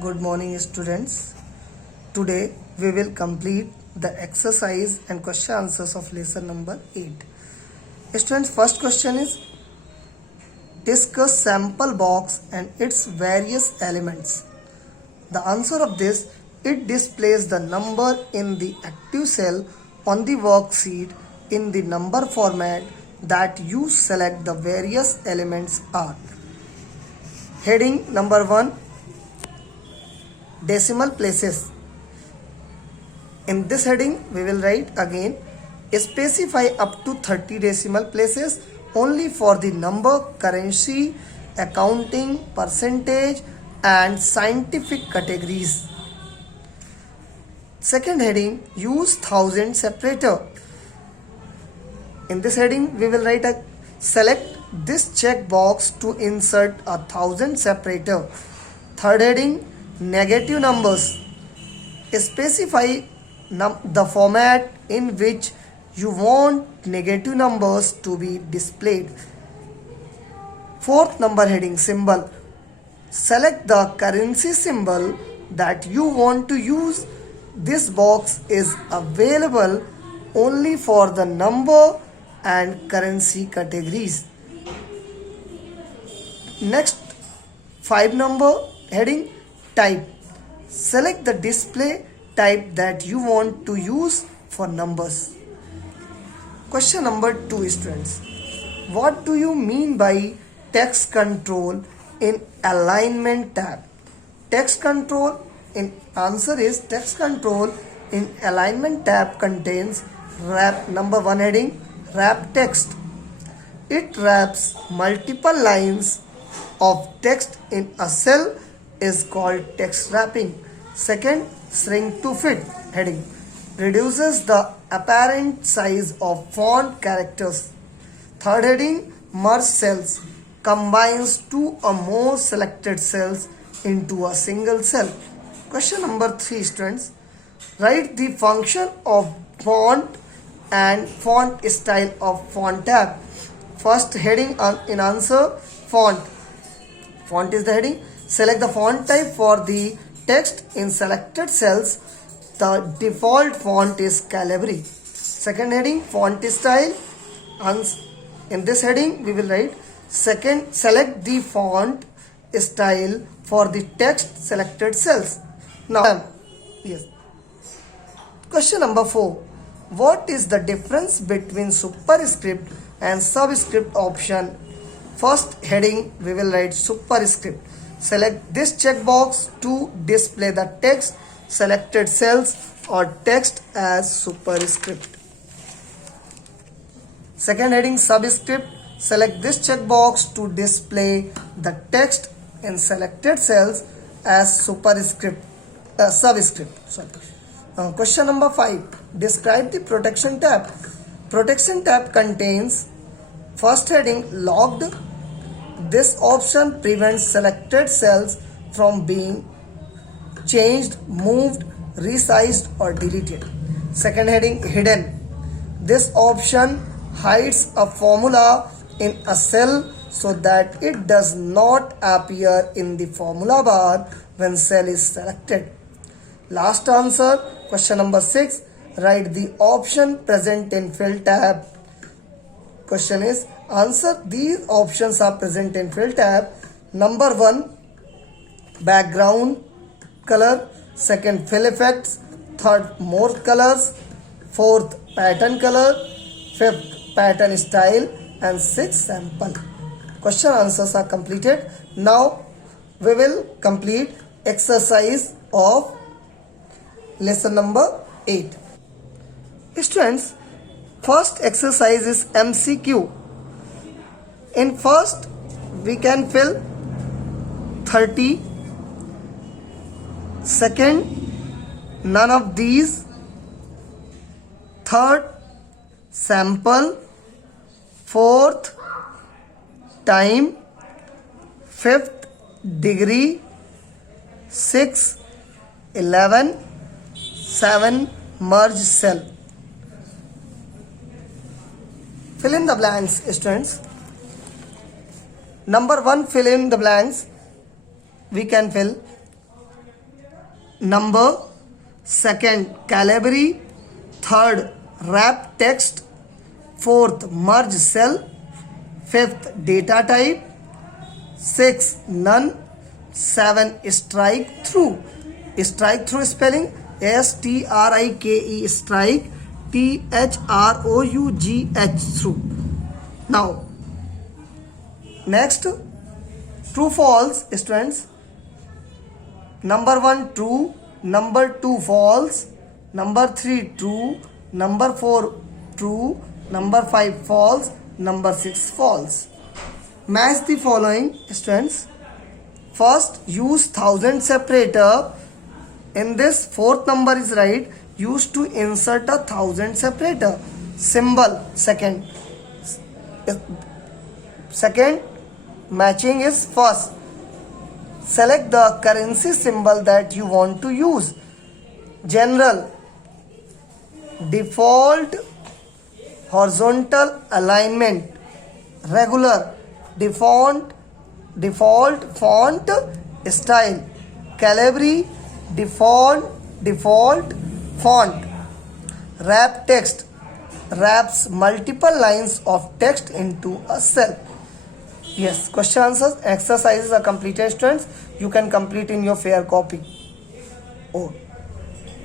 Good morning, students. Today we will complete the exercise and question answers of lesson number 8. Students, first question is discuss sample box and its various elements. The answer of this, it displays the number in the active cell on the worksheet in the number format that you select the various elements are. Heading number 1, decimal places. In this heading we will write again specify up to 30 decimal places only for the number, currency, accounting, percentage and scientific categories. Second heading, use thousand separator. In this heading we will write select this check box to insert a thousand separator. Third heading, negative numbers. Specify the format in which you want negative numbers to be displayed. Fourth number heading, symbol. Select the currency symbol that you want to use. This box is available only for the number and currency categories. Next, 5 number heading, type. Select the display type that you want to use for numbers. Question number 2, students. What do you mean by text control in alignment tab? Text control in answer is text control in alignment tab contains wrap. Number 1 heading, wrap text. It wraps multiple lines of text in a cell is called text wrapping. Second, shrink to fit heading reduces the apparent size of font characters. Third heading, merge cells combines two or more selected cells into a single cell. Question number 3, students. Write the function of font and font style of font tab. First heading in answer, font. Font is the heading. Select the font type for the text in selected cells. The default font is Calibri. Second heading, font style. In this heading we will write second, select the font style for the text selected cells. Now, yes. Question number 4. What is the difference between superscript and subscript option? First heading we will write superscript. Select this checkbox to display the text selected cells or text as superscript. Second heading, subscript. Select this checkbox to display the text in selected cells as subscript. Question number 5. Describe the protection tab. Protection tab contains first heading, locked. This option prevents selected cells from being changed, moved, resized or deleted. Second heading, hidden. This option hides a formula in a cell so that it does not appear in the formula bar when cell is selected. Last answer, question number 6. Write the option present in fill tab. Question is, answer these options are present in fill tab. Number 1, background color. Second, fill effects. Third, more colors. Fourth, pattern color. Fifth, pattern style. And sixth, sample. Question answers are completed. Now we will complete exercise of lesson number 8. Students, first exercise is MCQ. In first we can fill 30. Second, none of these. Third, sample. Fourth, time. Fifth, degree. 6, 11. 7, merge cell. Fill in the blanks, students. Number 1, fill in the blanks. We can fill number, second Calibri, third wrap text, fourth merge cell, fifth data type, sixth none, seven strike through. Strike through spelling STRIKE, strike, THROUGH, through. Now next, true false students. Number 1 true, number 2 false, number 3 true, number 4 true, number 5 false, number 6 false. Match the following students. First, use thousand separator. In this, fourth number is right. Use to insert a thousand separator. Symbol, second matching is first. Select the currency symbol that you want to use. General, default horizontal alignment. Regular, default font style. Calibri, default font. Wrap text, wraps multiple lines of text into a cell. Yes, question answers exercises are completed students. You can complete in your fair copy. Oh.